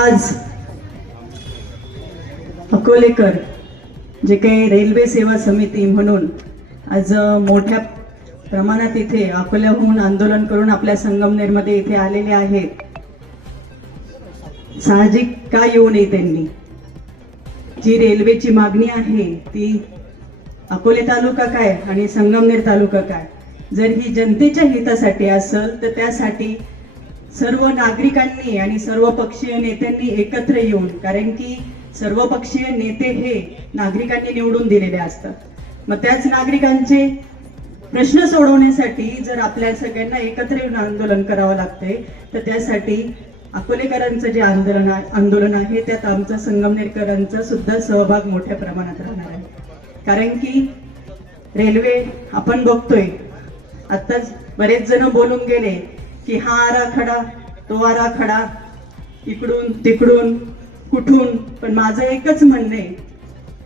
आज अकोलेकर जे काही रेल्वे सेवा समिती म्हणून आज मोठ्या प्रमाणात इथे अकोल्याहून आंदोलन करून आपल्या संगमनेरमध्ये इथे आलेले आहेत. साहजिक का येऊ नये त्यांनी. जी रेल्वेची मागणी आहे ती अकोले तालुका काय आणि संगमनेर तालुका काय, जर ही जनतेच्या हितासाठी असेल तर त्यासाठी सर्व नागरिकांनी आणि सर्व पक्षीय नेत्यांनी एकत्र येऊन, कारण की सर्व पक्षीय नेते हे नागरिकांनी निवडून दिलेले असतात, मग त्याच नागरिकांचे प्रश्न सोडवण्यासाठी जर आपल्या सगळ्यांना एकत्र येऊन आंदोलन करावं लागते तर त्यासाठी अकोलेकरांचं जे आंदोलन आहे त्यात आमचा संगमनेरकरांचा सुद्धा सहभाग मोठ्या प्रमाणात राहणार आहे. कारण की रेल्वे आपण बघतोय, आत्ताच बरेच जण बोलून गेले की हा आराखडा तो आराखडा, इकडून तिकडून कुठून, पण माझं एकच म्हणणं आहे,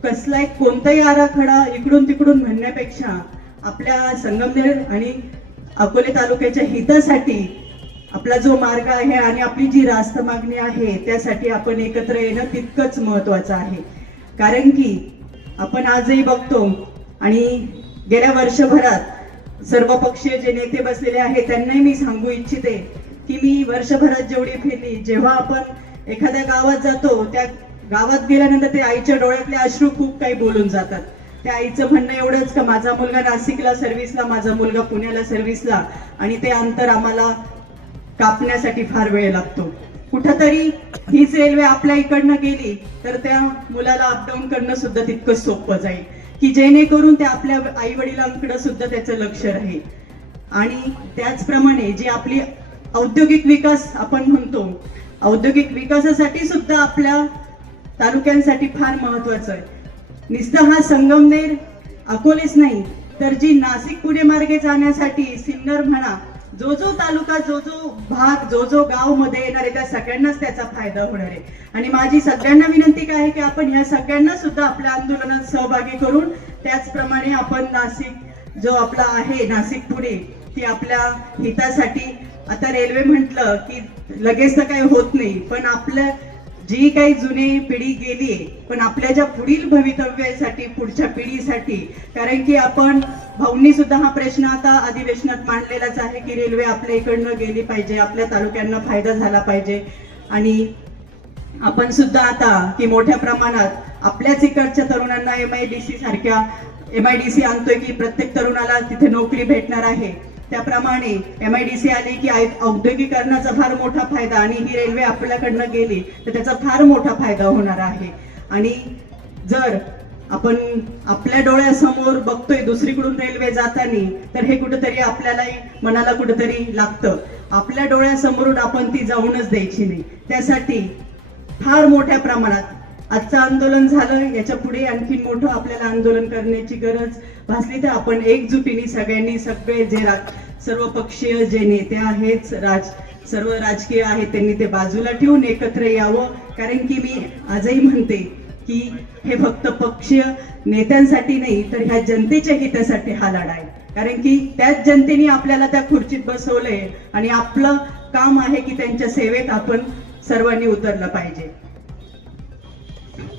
कसलाही कोणताही आराखडा इकडून तिकडून म्हणण्यापेक्षा आपल्या संगमनेर आणि अकोले तालुक्याच्या हितासाठी आपला जो मार्ग आहे आणि आपली जी रास्त मागणी आहे त्यासाठी आपण एकत्र येणं तितकंच महत्वाचं आहे. कारण की आपण आजही बघतो आणि गेल्या वर्षभरात सर्व पक्षीय जे नेते बसलेले आहेत त्यांनाही मी सांगू इच्छिते की मी वर्षभरात जेवढी फिरली, जेव्हा आपण एखाद्या गावात जातो त्या गावात गेल्यानंतर ते आईच्या डोळ्यातले अश्रू खूप काही बोलून जातात. त्या आईचं म्हणणं एवढंच का माझा मुलगा नाशिकला सर्व्हिसला, माझा मुलगा पुण्याला सर्व्हिसला, आणि ते अंतर आम्हाला कापण्यासाठी फार वेळ लागतो. कुठंतरी हीच रेल्वे आपल्या इकडनं गेली तर त्या मुलाला अपडाऊन करणं सुद्धा तितकं सोपं जाईल की जेणेकरून ते आपल्या आई वडिलांकडे सुद्धा त्याचं लक्ष राहील. आणि त्याचप्रमाणे जी आपली औद्योगिक विकास आपण म्हणतो, औद्योगिक विकासासाठी सुद्धा आपल्या तालुक्यांसाठी फार महत्वाचं आहे. नुसतं हा संगमनेर अकोलेच नाही तर जी नाशिक पुणे मार्गे जाण्यासाठी सिन्नर म्हणा, जो जो तालुका, जो जो भाग, जो जो गाव मध्ये येणार आहे त्या सगळ्यांनाच त्याचा फायदा होणार आहे. आणि माझी सगळ्यांना विनंती काय आहे की आपण या सगळ्यांना सुद्धा आपल्या आंदोलनात सहभागी करून त्याचप्रमाणे आपण नाशिक जो आपला आहे नाशिक पुणे ती आपल्या हितासाठी, आता रेल्वे म्हटलं की लगेच तर काही होत नाही, पण आपल्या जी काही जुनी पिढी गेली पण आपल्या ज्या पुढील भवितव्यासाठी, पुढच्या पिढीसाठी, कारण की आपण भाऊंनी सुद्धा हा प्रश्न आता अधिवेशनात मांडलेलाच आहे की रेल्वे आपल्या इकडनं गेली पाहिजे, आपल्या तालुक्यांना फायदा झाला पाहिजे. आणि आपण सुद्धा आता की मोठ्या प्रमाणात आपल्याच इकडच्या तरुणांना MIDC आणतोय की प्रत्येक तरुणाला तिथे नोकरी भेटणार आहे. त्याप्रमाणे MIDC आली की औद्योगिकरणाचा फार मोठा फायदा, आणि ही रेल्वे आपल्याकडनं गेली तर त्याचा फार मोठा फायदा होणार आहे. आणि जर आपण आपल्या डोळ्यासमोर बघतोय दुसरीकडून रेल्वे जाताना तर हे कुठेतरी आपल्यालाही मनाला कुठेतरी लागतं. आपल्या डोळ्यासमोरून आपण ती जाऊनच द्यायची नाही. त्यासाठी फार मोठ्या प्रमाणात आजचं आंदोलन झालं, याच्या पुढे आणखी मोठं आपल्याला आंदोलन करण्याची गरज भासली तर आपण एकजुटीने सगळ्यांनी, सगळे जे सर्व पक्षीय जे नेते आहेत, सर्व राजकीय आहेत त्यांनी ते बाजूला ठेवून एकत्र यावं. कारण की मी आजही म्हणते की हे फक्त पक्षीय नेत्यांसाठी नाही तर ह्या जनतेच्या हितासाठी हा लढा आहे. कारण की त्याच जनतेने आपल्याला त्या खुर्चीत बसवलंय आणि आपलं काम आहे की त्यांच्या सेवेत आपण सर्वांनी उतरलं पाहिजे.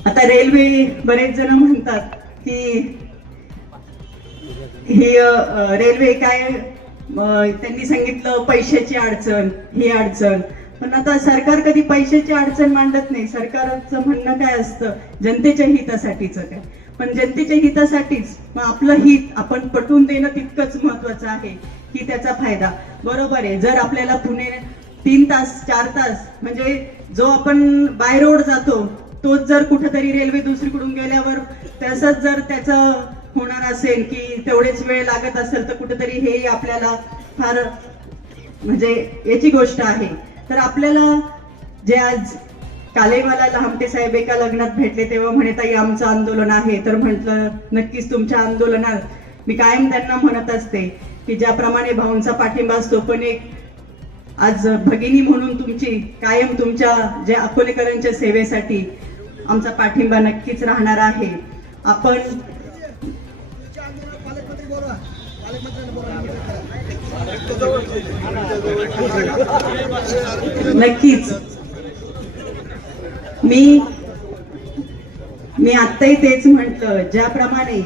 आता रेल्वे, बरेच जण म्हणतात की ही रेल्वे काय, त्यांनी सांगितलं पैशाची अडचण, ही अडचण, पण आता सरकार कधी पैशाची अडचण मांडत नाही. सरकारचं म्हणणं काय असतं, जनतेच्या हितासाठीच काय, पण जनतेच्या हितासाठीच मग आपलं हित आपण पटवून देणं तितकंच महत्वाचं आहे की त्याचा फायदा. बरोबर आहे, जर आपल्याला पुणे 3 तास 4 तास म्हणजे जो आपण बाय रोड जातो तोच जर कुठेतरी रेल्वे दुसरीकडून गेल्यावर तसंच जर त्याचं होणार असेल की तेवढेच वेळ लागत असेल तर कुठेतरी हे आपल्याला फार म्हणजे याची गोष्ट आहे. तर आपल्याला जे आज कालही मला लहामटे साहेब एका लग्नात भेटले तेव्हा म्हणे ताई आमचं आंदोलन आहे, तर म्हटलं नक्कीच तुमच्या आंदोलनात मी कायम त्यांना म्हणत असते की ज्याप्रमाणे भाऊंचा पाठिंबा असतो पण एक आज भगिनी म्हणून तुमची कायम तुमच्या ज्या अकोलेकरांच्या सेवेसाठी आमचा पाठिंबा नक्कीच राहणार आहे. आपण नक्कीच मी आत्ताही तेच म्हटलं, ज्याप्रमाणे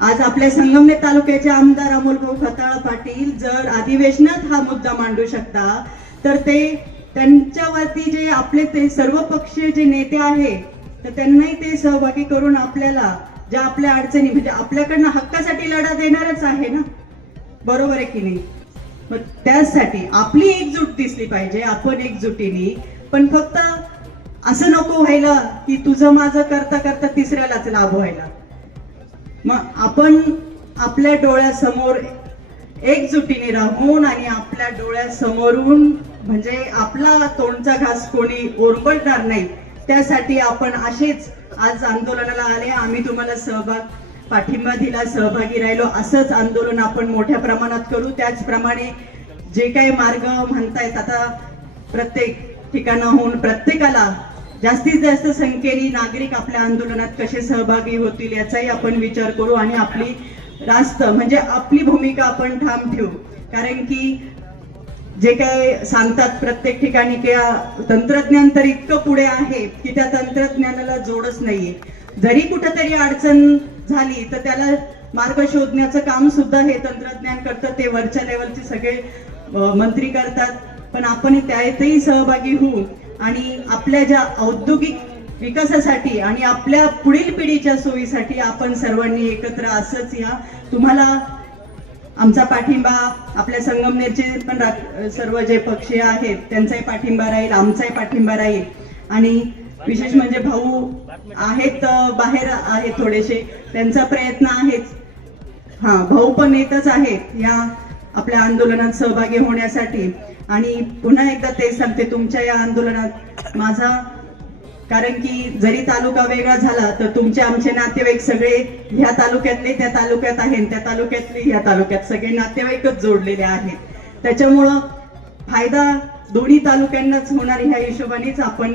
आज आपल्या संगमनेर तालुक्याचे आमदार अमोलभाऊ खताळ पाटील जर अधिवेशनात हा मुद्दा मांडू शकता, तर ते त्यांच्यावरती जे आपले ते सर्व पक्षीय जे नेते आहेत, तर त्यांनाही ते सहभागी करून आपल्याला ज्या आपल्या अडचणी म्हणजे आपल्याकडनं हक्कासाठी लढा देणारच आहे ना, बरोबर आहे की नाही? मग त्यासाठी आपली एकजूट दिसली पाहिजे, आपण एकजुटीने, पण फक्त असं नको व्हायला की तुझं माझं करता करता तिसऱ्यालाच लाभ व्हायला. मग आपण आपल्या डोळ्यासमोर एकजुटीने राहून आणि आपल्या डोळ्यासमोरून म्हणजे आपला तोंडचा घास कोणी ओरबडणार नाही, त्यासाठी आपण असेच आज आंदोलनाला आले. आम्ही तुम्हाला पाठिंबा दिला, सहभागी राहिलो. असंच आंदोलन आपण मोठ्या प्रमाणात करू. त्याचप्रमाणे जे काही मार्ग म्हणतायत, आता प्रत्येक ठिकाणाहून प्रत्येकाला जास्तीत जास्त संख्येने नागरिक आपल्या आंदोलनात कसे सहभागी होतील याचाही आपण विचार करू आणि आपली रास्त म्हणजे आपली भूमिका आपण ठाम ठेवू. कारण की जे काय सांगतात प्रत्येक ठिकाणी की तंत्रज्ञान तर इतकं पुढे आहे की त्या तंत्रज्ञानाला जोडच नाहीये. जरी कुठेतरी अडचण झाली तर त्याला मार्ग शोधण्याचं काम सुद्धा हे तंत्रज्ञान करतं. ते वरच्या लेवलचे सगळे मंत्री करतात, पण आपण त्यातही सहभागी होऊ आणि आपल्या ज्या औद्योगिक विकासासाठी आणि आपल्या पुढील पिढीच्या सोयीसाठी आपण सर्वांनी एकत्र असंच या. तुम्हाला आमचा पाठिंबा, आपल्या संगमनेरचे पण सर्व जे पक्षीय आहेत त्यांचाही पाठिंबा राहील, आमचाही पाठिंबा राहील. आणि विशेष म्हणजे भाऊ आहेत बाहेर आहेत थोडेसे, त्यांचा प्रयत्न आहेच. भाऊ पण येतच आहेत या आपल्या आंदोलनात सहभागी होण्यासाठी. आणि पुन्हा एकदा तेच सांगते, तुमच्या या आंदोलनात माझा, कारण की जरी तालुका वेगळा झाला तर तुमचे आमचे नातेवाईक सगळे ह्या तालुक्यातले त्या तालुक्यात आहेत, त्या तालुक्यातले ह्या तालुक्यात, सगळे नातेवाईकच जोडलेले आहेत. त्याच्यामुळं फायदा दोन्ही तालुक्यांनाच होणार, ह्या हिशोबानेच आपण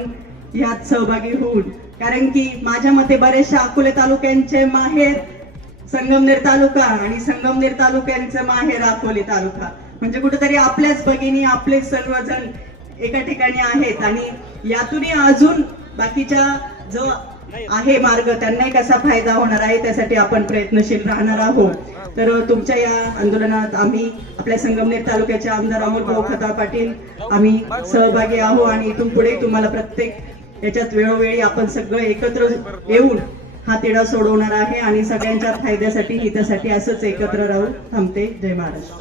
यात सहभागी होऊन. कारण की माझ्या मते बरेचशा अकोले तालुक्यांचे माहेर संगमनेर तालुका आणि संगमनेर तालुक्यांचं माहेर अकोले तालुका, म्हणजे कुठेतरी आपल्याच भगिनी आपले सर्वजण एका ठिकाणी आहेत. आणि यातूनही अजून बाकीच्या जो आहे मार्ग त्यांनाही कसा फायदा होणार आहे त्यासाठी आपण प्रयत्नशील राहणार आहोत. तर तुमच्या या आंदोलनात आम्ही आपल्या संगमनेर तालुक्याचे आमदार अमोलभाऊ खताळ पाटील आम्ही सहभागी आहोत. आणि इथून पुढे तुम्हाला प्रत्येक याच्यात वेळोवेळी आपण सगळं एकत्र येऊन हा तिढा सोडवणार आहे आणि सगळ्यांच्या फायद्यासाठी हितासाठी असंच एकत्र राहू. थांबते. जय महाराष्ट्र.